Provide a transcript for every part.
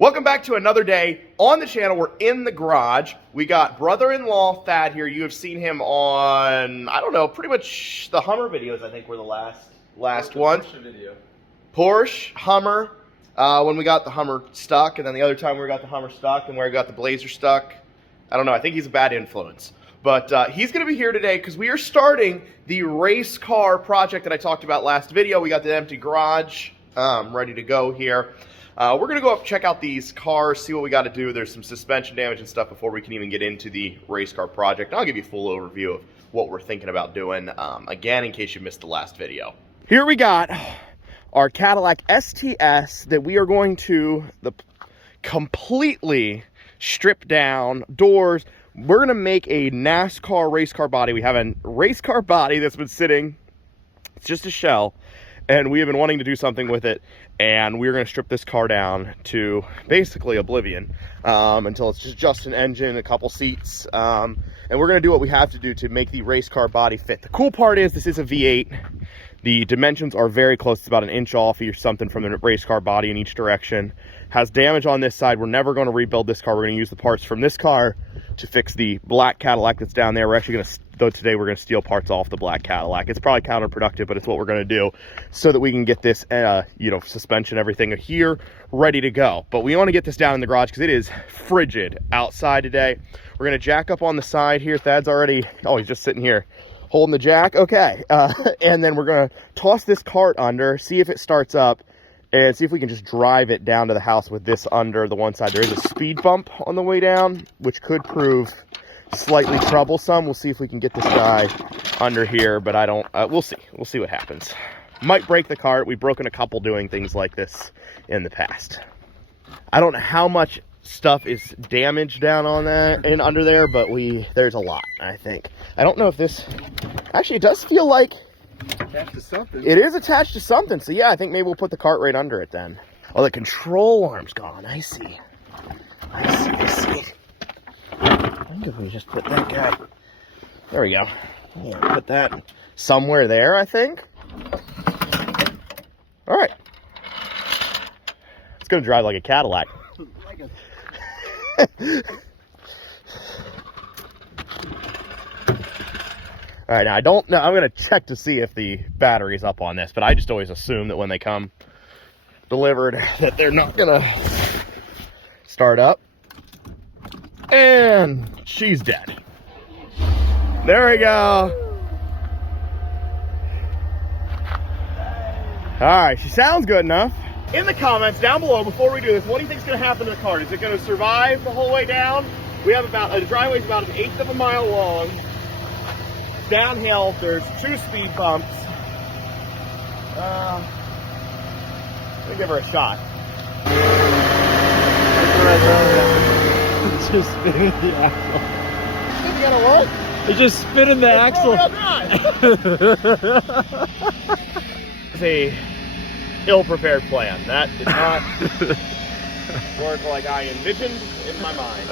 Welcome back to another day on the channel. We're in the garage. We got brother-in-law Thad here. You have seen him on, I don't know, pretty much the Hummer videos, I think, were the last ones. Porsche video. Porsche, Hummer, when we got the Hummer stuck, and then the other time we got the Hummer stuck and where we got the Blazer stuck. I don't know. I think he's a bad influence. But he's going to be here today because we are starting the race car project that I talked about last video. We got the empty garage ready to go here. We're going to go up, check out these cars, see what we got to do. There's some suspension damage and stuff before we can even get into the race car project. I'll give you a full overview of what we're thinking about doing, again, in case you missed the last video. Here we got our Cadillac STS that we are going to completely strip down, doors. We're going to make a NASCAR race car body. We have a race car body that's been sitting. It's just a shell. And we have been wanting to do something with it, and we're going to strip this car down to basically oblivion until it's just an engine, a couple seats, and we're going to do what we have to do to make the race car body fit. The cool part is this is a V8. The dimensions are very close. It's about an inch off or something from the race car body in each direction. Has damage on this side. We're never going to rebuild this car. We're going to use the parts from this car to fix the black Cadillac that's down there. We're actually going to, though today we're going to steal parts off the black Cadillac. It's probably counterproductive, but it's what we're going to do so that we can get this, suspension, everything here ready to go. But we want to get this down in the garage because it is frigid outside today. We're going to jack up on the side here. Thad's already, he's just sitting here holding the jack. Okay. And then we're going to toss this cart under, see if it starts up, and see if we can just drive it down to the house with this under the one side. There is a speed bump on the way down, which could prove slightly troublesome. We'll see if we can get this guy under here, but I don't, we'll see. We'll see what happens. Might break the cart. We've broken a couple doing things like this in the past. I don't know how much stuff is damaged down on that and under there, but there's a lot, I think. I don't know if this, actually it does feel like attached to something. It is attached to something, so yeah, I think maybe we'll put the cart right under it then. Oh, the control arm's gone. I see. I see. I think if we just put that guy, there we go. Yeah, put that somewhere there, I think. All right. It's gonna drive like a Cadillac. All right, now I don't know. I'm going to check to see if the battery's up on this, but I just always assume that when they come delivered that they're not going to start up. And she's dead. There we go. All right, she sounds good enough. In the comments down below, before we do this, what do you think is going to happen to the cart? Is it going to survive the whole way down? We have the driveway's about 1/8 of a mile long. Downhill, there's 2 speed bumps. Let me give her a shot. It's just spinning the axle. You gotta what? It's just spinning the axle. It's a ill-prepared plan. That did not work like I envisioned in my mind.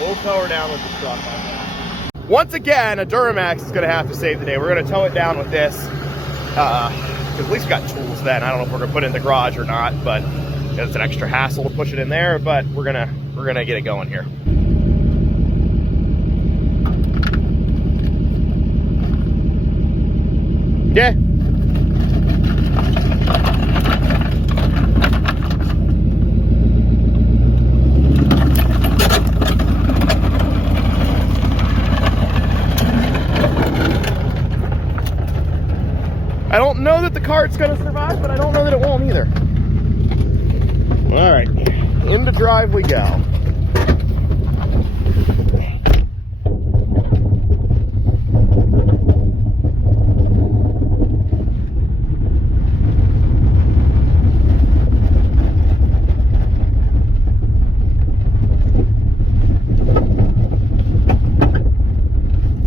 We'll tow her down with the truck on that. Once again, a Duramax is going to have to save the day. We're going to tow it down with this. Because at least we got tools then. I don't know if we're going to put it in the garage or not, but it's an extra hassle to push it in there. But we're gonna get it going here. Yeah. I don't know that the cart's gonna survive, but I don't know that it won't either. All right, in the drive we go.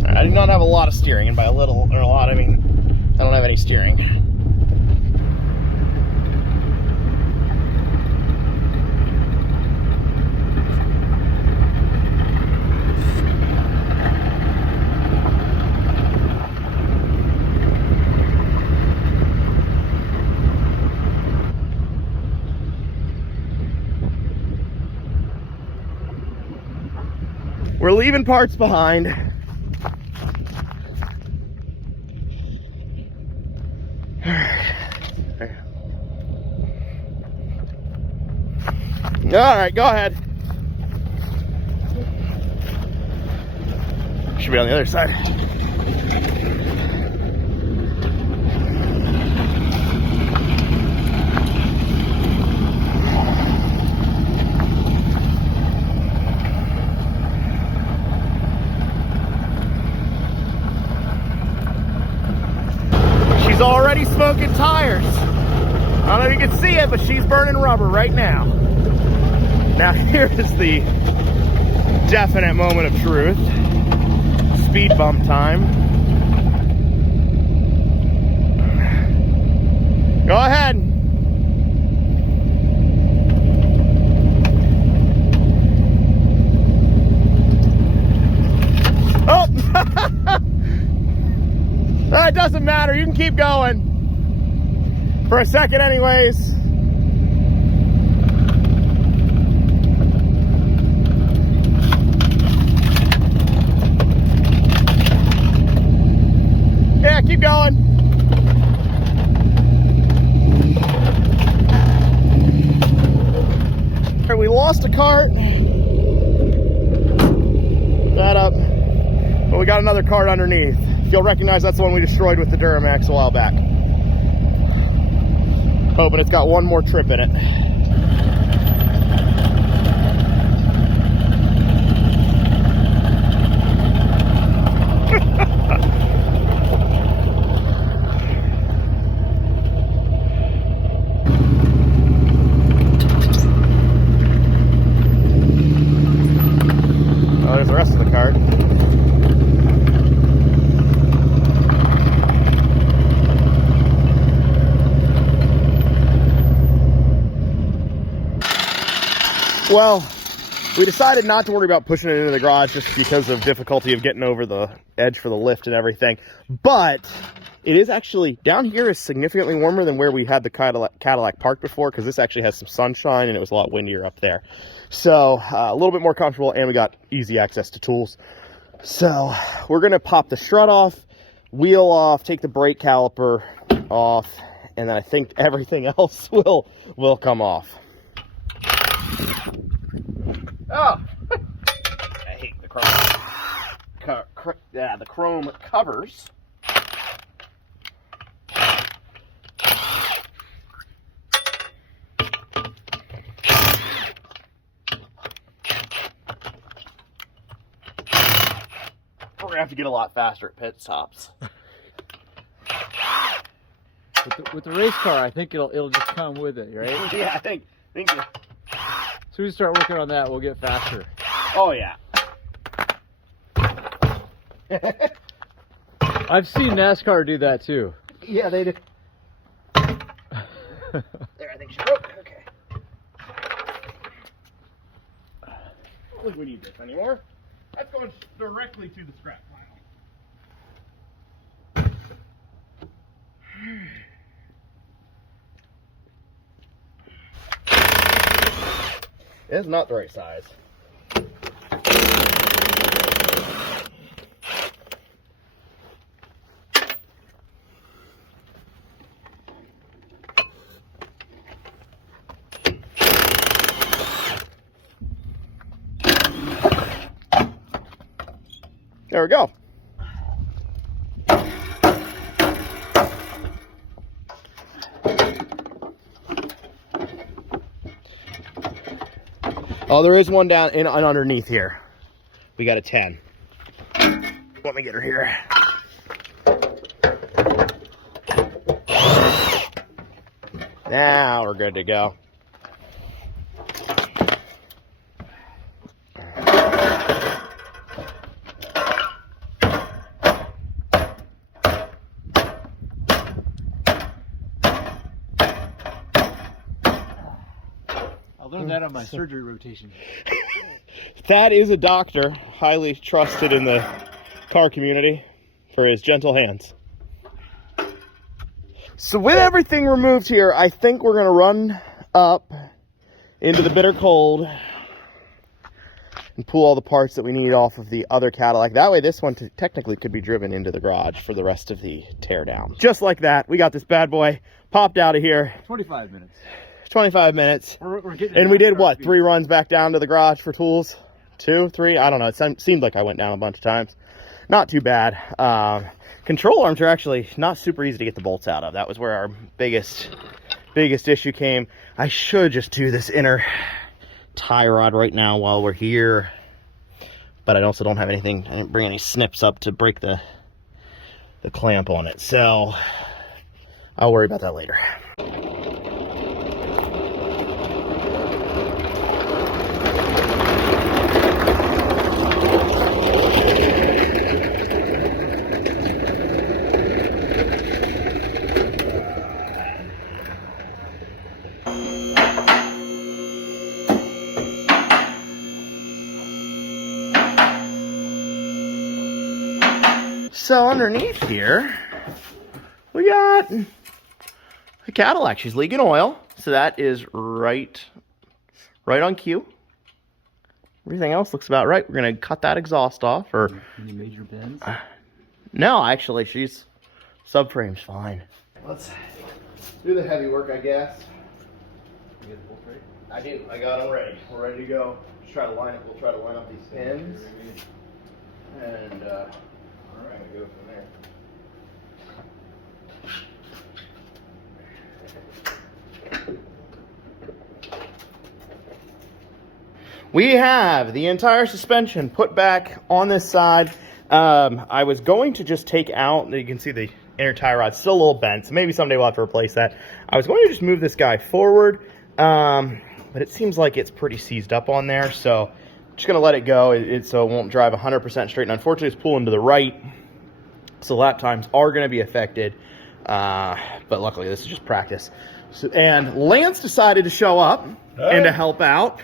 I do not have a lot of steering, and by a little or a lot, I mean I don't have any steering. We're leaving parts behind. All right, go ahead. Should be on the other side. She's already smoking tires. I don't know if you can see it, but she's burning rubber right now. Now here is the definite moment of truth. Speed bump time. Go ahead. Oh! It doesn't matter. You can keep going. For a second anyways. Yeah, keep going. Alright, we lost a cart. That up. But we got another cart underneath. You'll recognize that's the one we destroyed with the Duramax a while back. Oh, but it's got one more trip in it. Oh, there's the rest of the cart. Well, we decided not to worry about pushing it into the garage just because of difficulty of getting over the edge for the lift and everything. But it is actually, down here is significantly warmer than where we had the Cadillac parked before, because this actually has some sunshine and it was a lot windier up there. So a little bit more comfortable, and we got easy access to tools. So we're going to pop the strut off, wheel off, take the brake caliper off, and then I think everything else will come off. Oh, I hate the chrome. The chrome covers. We're gonna have to get a lot faster at pit stops. With the race car, I think it'll just come with it, right? Yeah, I think. As soon as we start working on that, we'll get faster. Oh yeah. I've seen NASCAR do that too. Yeah, they did. There, I think she broke. Okay. I don't think we need this anymore. That's going directly to the scrap pile. It's not the right size. There we go. Oh, there is one down in underneath here. We got a 10. Let me get her here. Now we're good to go. I learned that on my surgery rotation. Thad is a doctor, highly trusted in the car community for his gentle hands. So with everything removed here, I think we're going to run up into the bitter cold and pull all the parts that we need off of the other Cadillac. That way this one technically could be driven into the garage for the rest of the teardown. Just like that, we got this bad boy popped out of here. 25 minutes. 25 minutes. We're getting And we did what, 3 runs back down to the garage for tools? 2, 3? I don't know. It seemed like I went down a bunch of times. Not too bad. Control arms are actually not super easy to get the bolts out of. That was where our biggest issue came. I should just do this inner tie rod right now while we're here, but I also don't have anything. I didn't bring any snips up to break the clamp on it, so I'll worry about that later. So underneath here, we got a Cadillac. She's leaking oil, so that is right on cue. Everything else looks about right. We're gonna cut that exhaust off. Or any major bends? No, actually, she's subframe's fine. Let's do the heavy work, I guess. You get the bolt ready? I do. I got them ready. We're ready to go. Just try to line it. We'll try to line up these pins, and all right, go from there. We have the entire suspension put back on this side. I was going to just take out, you can see the inner tie rod still a little bent, so maybe someday we'll have to replace that. I was going to just move this guy forward, but it seems like it's pretty seized up on there, so I'm just going to let it go so it won't drive 100% straight. And unfortunately, it's pulling to the right, so lap times are going to be affected, but luckily this is just practice. So, and Lance decided to show up and to help out.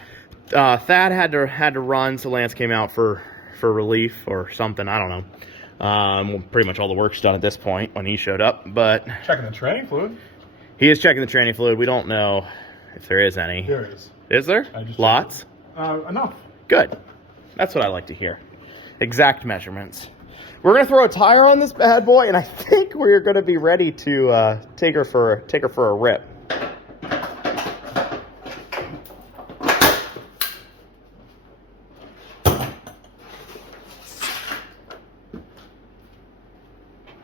Thad had to run, so Lance came out for relief or something. I don't know. Pretty much all the work's done at this point when he showed up, but Checking the training fluid. he is checking the training fluid. We don't know if there is any. There is. Is there? Lots? Enough. Good. That's what I like to hear. Exact measurements. We're gonna throw a tire on this bad boy, and I think we're gonna be ready to take her for a rip.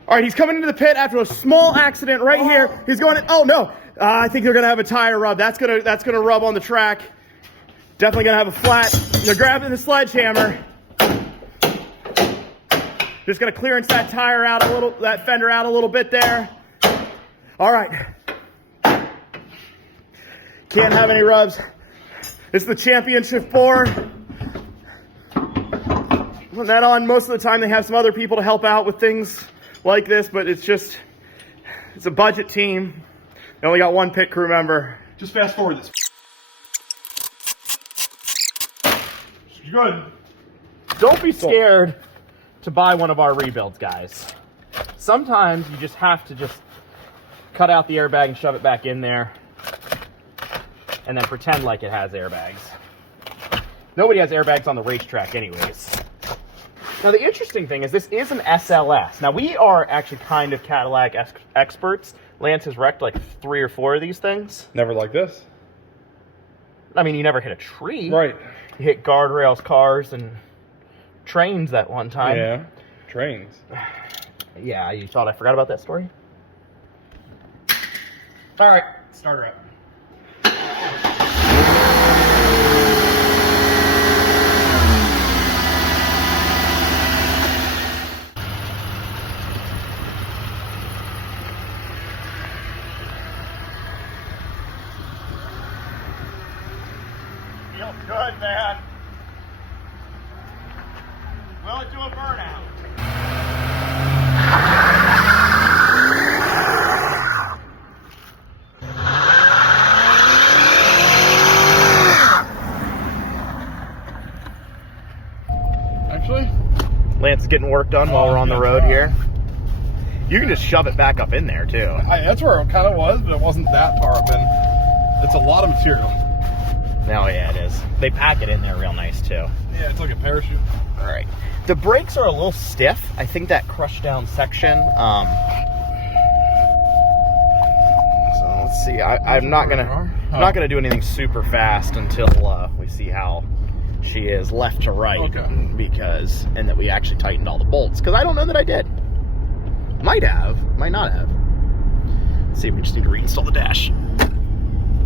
All right, he's coming into the pit after a small accident right here. He's going, oh no, I think they're gonna have a tire rub. That's gonna rub on the track. Definitely gonna have a flat. They're grabbing the sledgehammer. Just gonna clearance that tire out a little, that fender out a little bit there. All right. Can't have any rubs. It's the championship board. Putting that on, most of the time they have some other people to help out with things like this, but it's a budget team. They only got one pit crew member. Just fast forward this. You're good. Don't be scared to buy one of our rebuilds, guys. Sometimes you just have to just cut out the airbag and shove it back in there and then pretend like it has airbags. Nobody has airbags on the racetrack anyways. Now the interesting thing is this is an SLS. Now we are actually kind of Cadillac experts. Lance has wrecked like 3 or 4 of these things. Never like this. I mean, you never hit a tree. Right. You hit guardrails, cars, and trains that one time. Yeah. Trains. Yeah, you thought I forgot about that story? All right, start her up. Feels good, man. Will it do a burnout? Actually? Lance is getting work done while we're on the road here. You can just shove it back up in there, too. That's where it kind of was, but it wasn't that far up in. It's a lot of material. Oh yeah, it is. They pack it in there real nice too. Yeah, it's like a parachute. All right. The brakes are a little stiff. I think that crushed down section. So let's see. I'm not gonna do anything super fast until we see how she is left to right. Okay. And that we actually tightened all the bolts. Because I don't know that I did. Might have. Might not have. Let's see. We just need to reinstall the dash.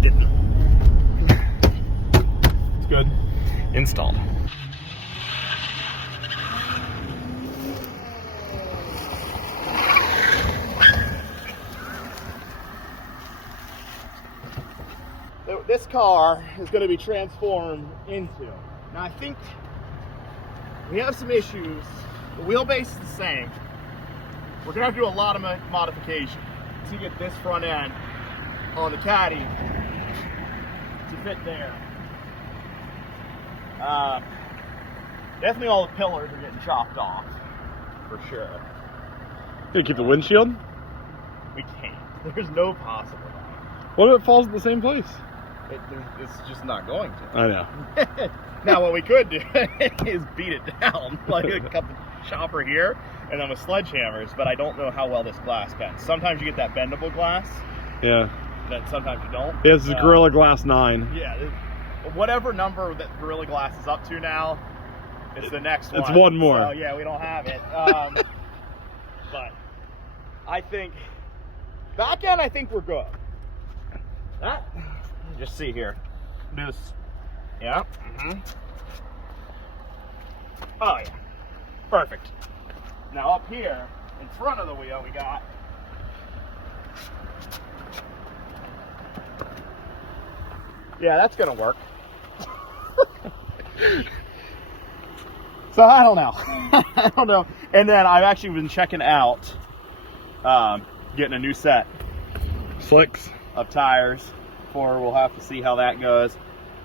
Didn't. It's good. Installed. This car is going to be transformed into. Now I think we have some issues. The wheelbase is the same. We're going to have to do a lot of modification to get this front end on the Caddy to fit there. Definitely all the pillars are getting chopped off, for sure. You gonna keep the windshield? We can't. There's no possible way. What if it falls in the same place? It's just not going to. I know. Now what we could do is beat it down, like a couple chopper here, and then with sledgehammers, but I don't know how well this glass bends. Sometimes you get that bendable glass, Yeah. that sometimes you don't. It's Gorilla Glass 9. Yeah, whatever number that Gorilla Glass is up to now, it's the next one. It's one more. So yeah, we don't have it. But I think, back end, I think we're good. That, just see here. Do this. Yeah. Oh yeah. Perfect. Now up here, in front of the wheel, we got yeah, that's gonna work. So I don't know. I don't know. And then I've actually been checking out getting a new set Slicks. of tires for, we'll have to see how that goes.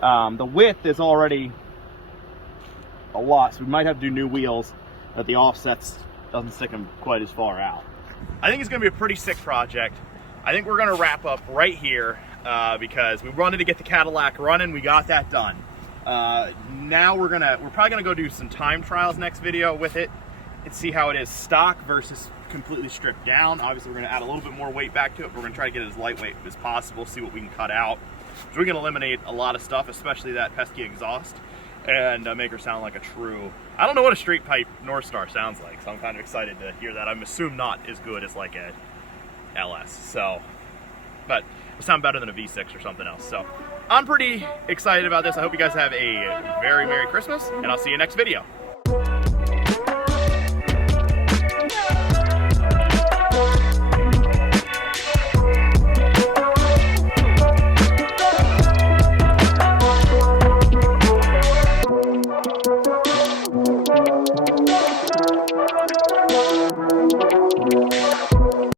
The width is already a lot, so we might have to do new wheels, but the offsets doesn't stick them quite as far out. I think it's gonna be a pretty sick project. I think we're gonna wrap up right here because we wanted to get the Cadillac running. We got that done. Now we're probably gonna go do some time trials next video with it and see how it is stock versus completely stripped down. Obviously we're gonna add a little bit more weight back to it, but we're gonna try to get it as lightweight as possible, see what we can cut out. So we can eliminate a lot of stuff, especially that pesky exhaust, and make her sound like a true, I don't know what a straight pipe North Star sounds like, so I'm kind of excited to hear that. I'm assuming not as good as like a LS, so, but it'll sound better than a V6 or something else. So I'm pretty excited about this. I hope you guys have a very Merry Christmas, and I'll see you next video.